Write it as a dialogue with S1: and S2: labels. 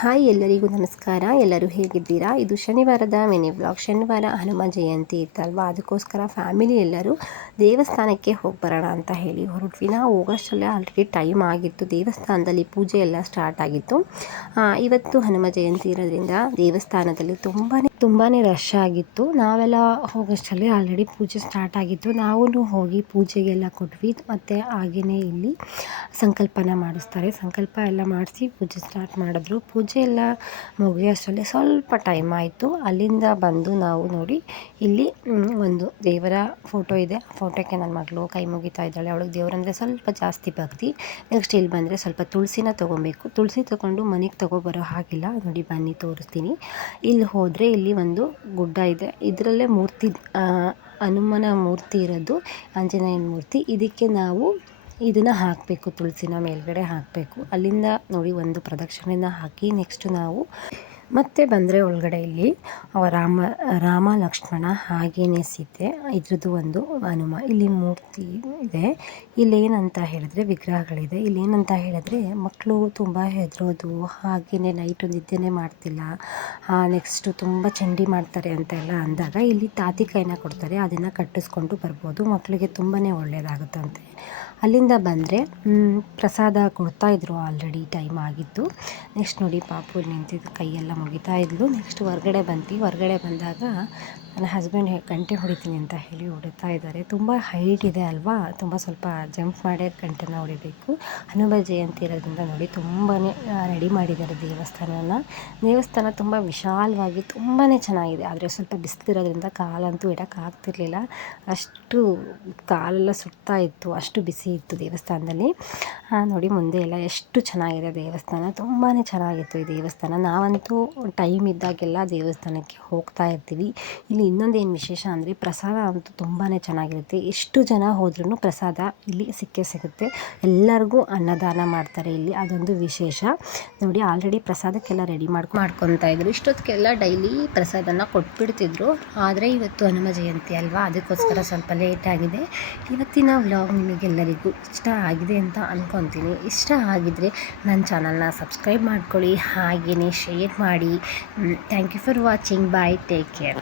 S1: Hi ಎಲ್ಲರಿಗೂ ನಮಸ್ಕಾರ. ಎಲ್ಲರೂ ಹೇಗಿದ್ದೀರಾ? ಇದು ಶನಿವಾರದ ಮಿನಿ ಬ್ಲಾಗ್ ಶನಿವಾರ ಹನುಮ ಜಯಂತಿ ಇತ್ತಲ್ವಾ? ಅದಕ್ಕೋಸ್ಕರ ಫ್ಯಾಮಿಲಿ ಎಲ್ಲರೂ ದೇವಸ್ಥಾನಕ್ಕೆ ಹೋಗಿ ಬರೋಣ ಅಂತ ಹೇಳಿ ಹೊರಟ್ವಿ. ನಾವು ಹೋಗೋಷ್ಟಲ್ಲೇ ಆಲ್ರೆಡಿ ಟೈಮ್ ಆಗಿತ್ತು. ದೇವಸ್ಥಾನದಲ್ಲಿ ಪೂಜೆ ಎಲ್ಲ ಸ್ಟಾರ್ಟ್ ಆಗಿತ್ತು. ಇವತ್ತು ಹನುಮ ಜಯಂತಿ ಇರೋದ್ರಿಂದ ದೇವಸ್ಥಾನದಲ್ಲಿ ತುಂಬಾ ತುಂಬಾ ರಶ್ ಆಗಿತ್ತು. ನಾವೆಲ್ಲ ಹೋಗೋಷ್ಟರಲ್ಲಿ ಆಲ್ರೆಡಿ ಪೂಜೆ ಸ್ಟಾರ್ಟ್ ಆಗಿತ್ತು. ನಾವೂ ಹೋಗಿ ಪೂಜೆಗೆಲ್ಲ ಕೊಟ್ವಿ. ಮತ್ತು ಹಾಗೆಯೇ ಇಲ್ಲಿ ಸಂಕಲ್ಪನ ಮಾಡಿಸ್ತಾರೆ. ಸಂಕಲ್ಪ ಎಲ್ಲ ಮಾಡಿಸಿ ಪೂಜೆ ಸ್ಟಾರ್ಟ್ ಮಾಡಿದ್ರು. ಪೂಜೆ ಎಲ್ಲ ಮುಗಿಯೋಷ್ಟರಲ್ಲಿ ಸ್ವಲ್ಪ ಟೈಮ್ ಆಯಿತು. ಅಲ್ಲಿಂದ ಬಂದು ನಾವು ನೋಡಿ ಇಲ್ಲಿ ಒಂದು ದೇವರ ಫೋಟೋ ಇದೆ. ಫೋಟೋಕ್ಕೆ ನನ್ನ ಮಗಳು ಕೈ ಮುಗಿತಾ ಇದ್ದಾಳೆ. ಅವಳಿಗೆ ದೇವರಂದರೆ ಸ್ವಲ್ಪ ಜಾಸ್ತಿ ಭಕ್ತಿ. ನೆಕ್ಸ್ಟ್ ಇಲ್ಲಿ ಬಂದರೆ ಸ್ವಲ್ಪ ತುಳಸಿನ ತೊಗೊಬೇಕು. ತುಳಸಿ ತೊಗೊಂಡು ಮನೆಗೆ ತೊಗೊಬರೋ ಹಾಗಿಲ್ಲ. ನೋಡಿ ಬನ್ನಿ ತೋರಿಸ್ತೀನಿ. ಇಲ್ಲಿ ಹೋದರೆ ಇಲ್ಲಿ ಒಂದು ಗುಡ್ಡ ಇದೆ. ಇದರಲ್ಲೇ ಮೂರ್ತಿ ಹನುಮನ ಮೂರ್ತಿ ಇರೋದು, ಆಂಜನೇಯನ ಮೂರ್ತಿ. ಇದಕ್ಕೆ ನಾವು ಇದನ್ನು ಹಾಕಬೇಕು, ತುಳಸಿನ ಮೇಲ್ಗಡೆ ಹಾಕಬೇಕು. ಅಲ್ಲಿಂದ ನೋಡಿ ಒಂದು ಪ್ರದಕ್ಷಿಣೆನ ಹಾಕಿ ನೆಕ್ಸ್ಟ್ ನಾವು ಮತ್ತೆ ಬಂದರೆ ಒಳಗಡೆ ಇಲ್ಲಿ ರಾಮ ರಾಮ, ಲಕ್ಷ್ಮಣ ಹಾಗೇನೇ ಸೀತೆ. ಇದ್ರದ್ದು ಒಂದು ಹನುಮ. ಇಲ್ಲಿ ಮೂರ್ತಿ ಇದೆ. ಇಲ್ಲೇನಂತ ಹೇಳಿದ್ರೆ ವಿಗ್ರಹಗಳಿದೆ. ಏನಂತ ಹೇಳಿದ್ರೆ ಮಕ್ಕಳು ತುಂಬ ಹೆದರೋದು ಹಾಗೆಯೇ ನೈಟು ನಿದ್ದೆನೇ ಮಾಡ್ತಿಲ್ಲ ನೆಕ್ಸ್ಟು ತುಂಬ ಚಂಡಿ ಮಾಡ್ತಾರೆ ಅಂತ ಎಲ್ಲ ಅಂದಾಗ ಇಲ್ಲಿ ತಾತಿಕಾಯಿನ ಕೊಡ್ತಾರೆ. ಅದನ್ನು ಕಟ್ಟಿಸ್ಕೊಂಡು ಬರ್ಬೋದು. ಮಕ್ಕಳಿಗೆ ತುಂಬಾ ಒಳ್ಳೆಯದಾಗುತ್ತಂತೆ ಅಲ್ಲಿಂದ ಬಂದರೆ ಪ್ರಸಾದ ಕೊಡ್ತಾಯಿದ್ರು ಆಲ್ರೆಡಿ ಟೈಮ್ ಆಗಿತ್ತು ನೆಕ್ಸ್ಟ್ ನೋಡಿ ಪಾಪು ನಿಂತಿದ್ದು ಕೈಯೆಲ್ಲ ಮುಗಿತಾ ಇದ್ಲು. ನೆಕ್ಸ್ಟ್ ಹೊರ್ಗಡೆ ಬಂತು ಹೊರ್ಗಡೆ ಬಂದಾಗ ನನ್ನ ಹಸ್ಬೆಂಡ್ ಗಂಟೆ ಹೊಡಿತೀನಿ ಅಂತ ಹೇಳಿ ಹೊಡಿತಾ ಇದ್ದಾರೆ. ತುಂಬ ಹೈಟ್ ಇದೆ ಅಲ್ವಾ? ತುಂಬ ಸ್ವಲ್ಪ ಜಂಪ್ ಮಾಡಿ ಗಂಟೆನ ಹೊಡಿಬೇಕು. ಹನುಮ ಜಯಂತಿ ಇರೋದ್ರಿಂದ ನೋಡಿ ತುಂಬಾ ರೆಡಿ ಮಾಡಿದ್ದಾರೆ ದೇವಸ್ಥಾನನ. ದೇವಸ್ಥಾನ ತುಂಬ ವಿಶಾಲವಾಗಿ ತುಂಬಾ ಚೆನ್ನಾಗಿದೆ. ಆದರೆ ಸ್ವಲ್ಪ ಬಿಸಿಲಿರೋದ್ರಿಂದ ಕಾಲಂತೂ ಇಡೋಕ್ಕಾಗ್ತಿರ್ಲಿಲ್ಲ. ಅಷ್ಟು ಕಾಲೆಲ್ಲ ಸುಡ್ತಾ ಇತ್ತು. ಅಷ್ಟು ಬಿಸಿ ಇತ್ತು ದೇವಸ್ಥಾನದಲ್ಲಿ. ನೋಡಿ ಮುಂದೆ ಎಲ್ಲ ಎಷ್ಟು ಚೆನ್ನಾಗಿದೆ ದೇವಸ್ಥಾನ. ತುಂಬಾ ಚೆನ್ನಾಗಿತ್ತು ಈ ದೇವಸ್ಥಾನ. ನಾವಂತೂ ಟೈಮ್ ಇದ್ದಾಗೆಲ್ಲ ದೇವಸ್ಥಾನಕ್ಕೆ ಹೋಗ್ತಾ ಇರ್ತೀವಿ. ಇಲ್ಲಿ ಇನ್ನೊಂದು ಏನು ವಿಶೇಷ ಅಂದರೆ ಪ್ರಸಾದ ಅಂತೂ ತುಂಬಾ ಚೆನ್ನಾಗಿರುತ್ತೆ. ಎಷ್ಟು ಜನ ಹೋದ್ರೂ ಪ್ರಸಾದ ಇಲ್ಲಿ ಸಿಕ್ಕೇ ಸಿಗುತ್ತೆ. ಎಲ್ಲರಿಗೂ ಅನ್ನದಾನ ಮಾಡ್ತಾರೆ ಇಲ್ಲಿ. ಅದೊಂದು ವಿಶೇಷ. ನೋಡಿ ಆಲ್ರೆಡಿ ಪ್ರಸಾದಕ್ಕೆಲ್ಲ ರೆಡಿ ಮಾಡ್ಕೊ, ಮಾಡ್ಕೊತಾ ಇದ್ರು. ಇಷ್ಟೊತ್ತಿಗೆಲ್ಲ ಡೈಲಿ ಪ್ರಸಾದನ ಕೊಟ್ಬಿಡ್ತಿದ್ರು. ಆದರೆ ಇವತ್ತು ಹನುಮ ಜಯಂತಿ ಅಲ್ವಾ? ಅದಕ್ಕೋಸ್ಕರ ಸ್ವಲ್ಪ ಲೇಟ್ ಆಗಿದೆ. ಇವತ್ತಿನ ವ್ಲಾಗ್ ನಿಮಗೆಲ್ಲರಿಗೂ ಇಷ್ಟ ಆಗಿದೆ ಅಂತ ಅಂದ್ಕೊತೀನಿ ಇಷ್ಟ ಆಗಿದ್ರೆ ನನ್ನ ಚಾನಲ್ನ ಸಬ್ಸ್ಕ್ರೈಬ್ ಮಾಡ್ಕೊಳ್ಳಿ ಹಾಗೆಯೇ ಶೇರ್ ಮಾಡಿ. Thank you for watching bye take care